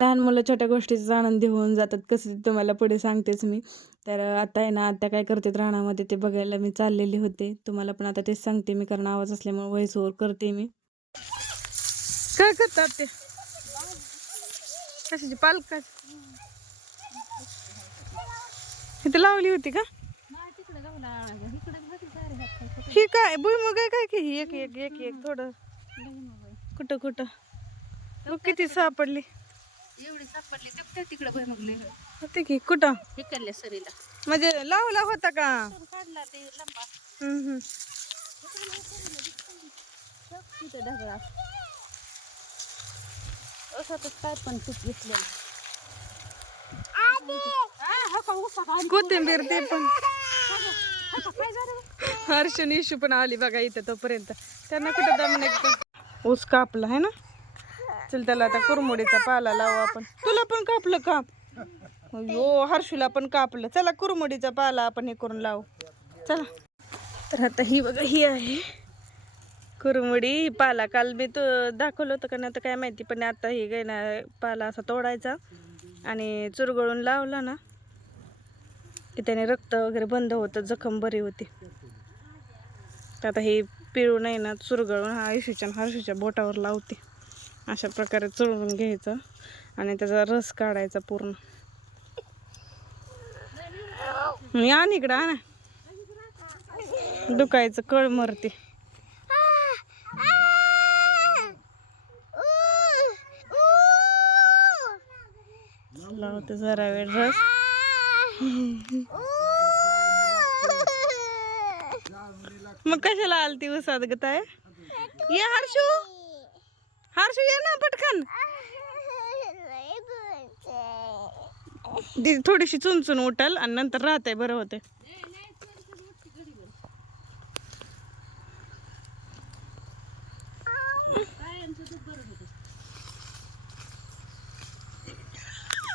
लहान मुलं छोट्या गोष्टीचा आनंदी होऊन जातात, कसं ते तुम्हाला पुढे सांगतेच मी. तर आता आहे ना, आत्या काय करतात रानामध्ये ते बघायला मी चाललेले होते. तुम्हाला पण आता तेच सांगते मी, कारण आवाज असल्यामुळे व्हॉइस ओव्हर करते मी. काय करतात ते? कशाची पालकाची इथे लावली होती का? ही काय भुईमुग आहे काय की ही? एक एक एक एक थोडं कुठं कुठं बघ किती सापडली. एवढी सापडली तर तिकडे भुईमुगले होते की कुठं इकडल्या सरीला म्हणजे लावला होता का? काढला ते लंबा हम्म. तिथे ढगळा असंच काय पण पीक घेतलेलं. कोथिंबीर ते पण हर्षण इशू पण आली बघा इथं तोपर्यंत. त्यांना कुठं दम एकदम ऊस कापला आहे ना. चल त्याला आता कुरमुडीचा पाला लावू आपण. तुला पण कापलं का? हो हर्षूला पण कापलं. चला कुरमुडीचा पाला आपण हे करून लावू चला. तर आता ही बघा ही आहे कुरमुडी पाला. काल मी तो दाखवलं होतं का नाही तर काय माहिती, पण आता ही काय ना पाला असा तोडायचा आणि चुरगळून लावला ना की त्याने रक्त वगैरे बंद होतं, जखम बरी होती. तर आता हे पिळून आहे ना चुरगळून हा हर्षूच्या बोटावर लावते. अशा प्रकारे चुळून घ्यायचं आणि त्याचा रस काढायचा पूर्ण. आण इकडं आणा दुखायचं कळ मरते. लावते जरा वेळ रस. मग कशाला आलती उसात ग ताय? ये हर्षू हर्षू ये ना पटकन. दी थोडीशी चुनचुन उठल आणि नंतर राहते बरं होते.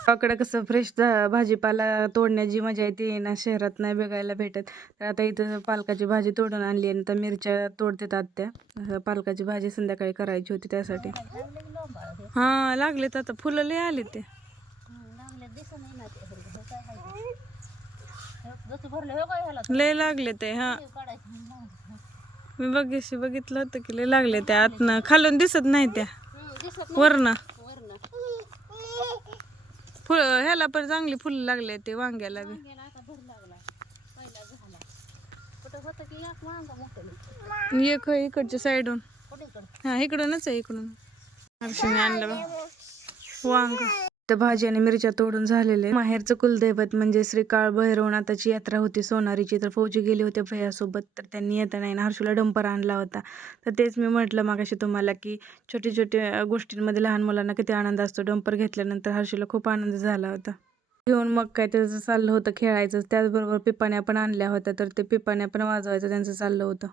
गावाकडे कसं फ्रेश भाजीपाला तोडण्याची मजा येते ना, शहरात नाही बघायला भेटत. तर आता इथं पालकाची भाजी तोडून आणली आणि तर मिरच्या तोडतात आत्या. पालकाची भाजी संध्याकाळी करायची होती त्यासाठी. हा लागलेत आता फुलं लय आले ते. लय लागले ते. हा मी बघितलं होतं की लय लागले त्या आतनं, खालून दिसत नाही त्या वरनं. फुल ह्याला पण चांगली फुलं लागले ते वांग्याला बी. एक इकडच्या साईडून हा इकडूनच आहे इकडून. हर्षूने आणलं वांग. तर भाजी आणि मिरच्या तोडून झालेले. माहेरचं कुलदैवत म्हणजे श्री काळ भैरवनाथाची यात्रा होती सोनारीची. तर फौजी गेले होते भैयासोबत, तर त्यांनी येताना हर्षूला डंपर आणला होता. तर तेच मी म्हटलं मागाशी तुम्हाला की छोटी छोट्या गोष्टींमध्ये लहान मुलांना किती आनंद असतो. डंपर घेतल्यानंतर हर्षूला खूप आनंद झाला होता. घेऊन मग काय त्याचं चाललं होतं खेळायचं. त्याचबरोबर पिपाण्या पण आणल्या होत्या, तर ते पिपाण्या पण वाजवायचं त्यांचं चाललं होतं.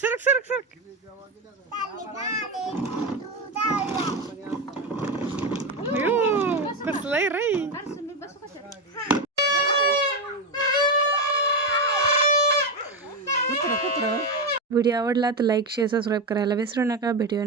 सरक सरक सरक. कसलंय रे. व्हिडिओ आवडला तर लाईक शेअर सबस्क्राईब करायला विसरू नका. भेटूया